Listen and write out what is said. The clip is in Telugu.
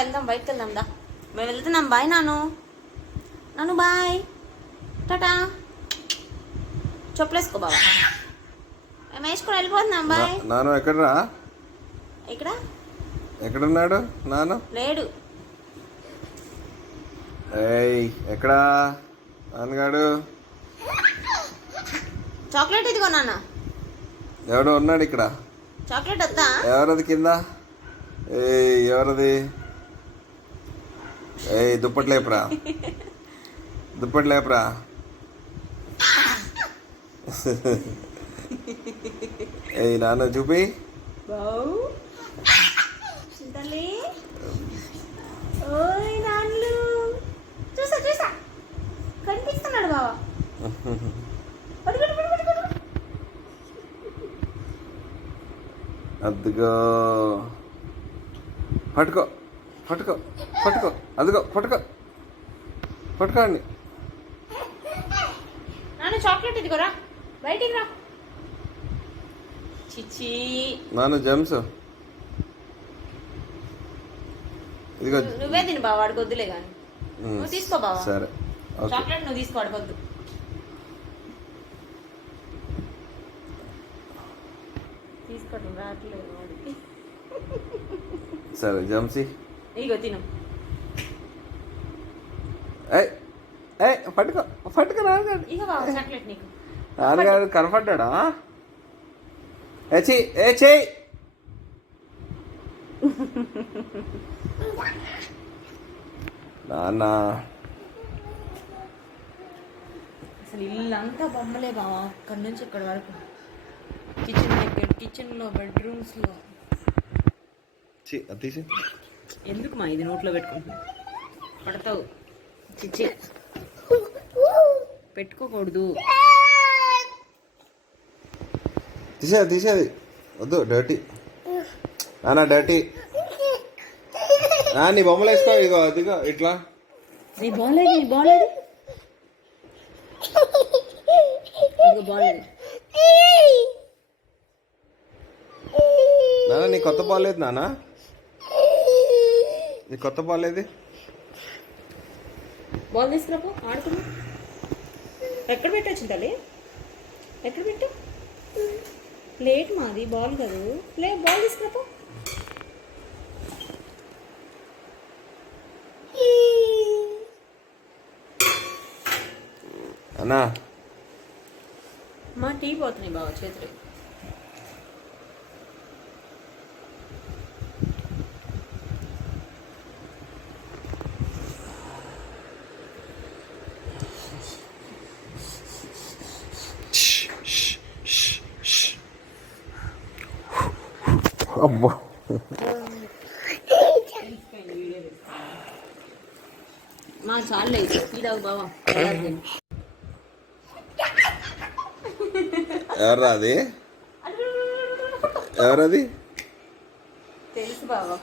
వెళ్దాం, బయటకు వెళ్దాం దా. మేము వెళ్తున్నాం. బాయ్ నాను. నాను బాయ్, టాటా. చెప్పులేసుకో బాబా. మేము వేసుకొని వెళ్ళిపోతున్నాం. బాయ్. నాను ఎక్కడరా? ఇక్కడ ఎక్కడున్నాడు నాను? లేడు. ఏయ్ ఎక్కడా నాన్నగాడు? చాక్లెట్ ఇదిగో నాన్న. ఎవడో ఉన్నాడు ఇక్కడ. చాక్లెట్ వద్దా? ఎవరది కింద? ఏయ్ ఎవరది? ఏయ్ దుప్పటి లేపురా, దుప్పటి లేపురా. ఏయ్ నాన్న చూపి. ఓయ్ నాన్లు, చూసా చూసా కనిపిస్తున్నాడు బావా. అదిగో పట్టుకో పట్టుకో పట్టుకో, అదిగో పట్టుకో పట్టుకోండి. నాన్న చాక్లెట్ ఇదిగోరా, బయటికి రా. చిచ్చి నాన్న జమ్స్ ఇదిగో. నువ్వే తిను బావ, వాడికి వద్దులే కానీ. నువ్వు తీసుకో బావ. సరే చాక్లెట్ నువ్వు తీసుకో, వాడికి వద్దు. తీసుకోవడం రావట్లేదు వాడికి. సరే జమ్సి ఇగో తిను. ఏయ్ ఏయ్ పట్టుకో పట్టుకో నాన్నగారు. ఇగో బావ చాక్లెట్ నీకు. నాన్నగారు కనపడ్డా? ఏ చెయ్యి. నాన్న అసలు ఇల్లంతా బొమ్మలే బావా, అక్కడి నుంచి ఇక్కడి వరకు. కిచెన్ దగ్గర, కిచెన్లో, బెడ్రూమ్స్లో. తీసి ఎందుకు మా ఇది నోట్లో పెట్టుకుంటున్నా? పడతావు. చిచ్చి పెట్టుకోకూడదు. తీసేది వద్దు, డర్టీ నాన్న, డర్టీ. నీ బొమ్మలు వేసుకో. ఇగో అదిగో ఇట్లా. నీ బాగాలేదు, నీ బాగాలేదు, బాగాలేదు. నాన్న నీ కొత్త బాగాలేదు నాన్న, నీ కొత్త బాగాలేదు. బాల్ తీసుకురాపో, ఆడుకున్నా. ఎక్కడ పెట్టొచ్చు తల్లి? ఎక్కడ పెట్టు? ప్లేట్ మాది, బాల్ కాదు. బాల్ తీసుకురాపో. అన్నా మా టీ పోతున్నాయి బావ చేతులు. అబ్బా మా చాలే టీదావు బావా. ఎవరది? తెలుసు బావా.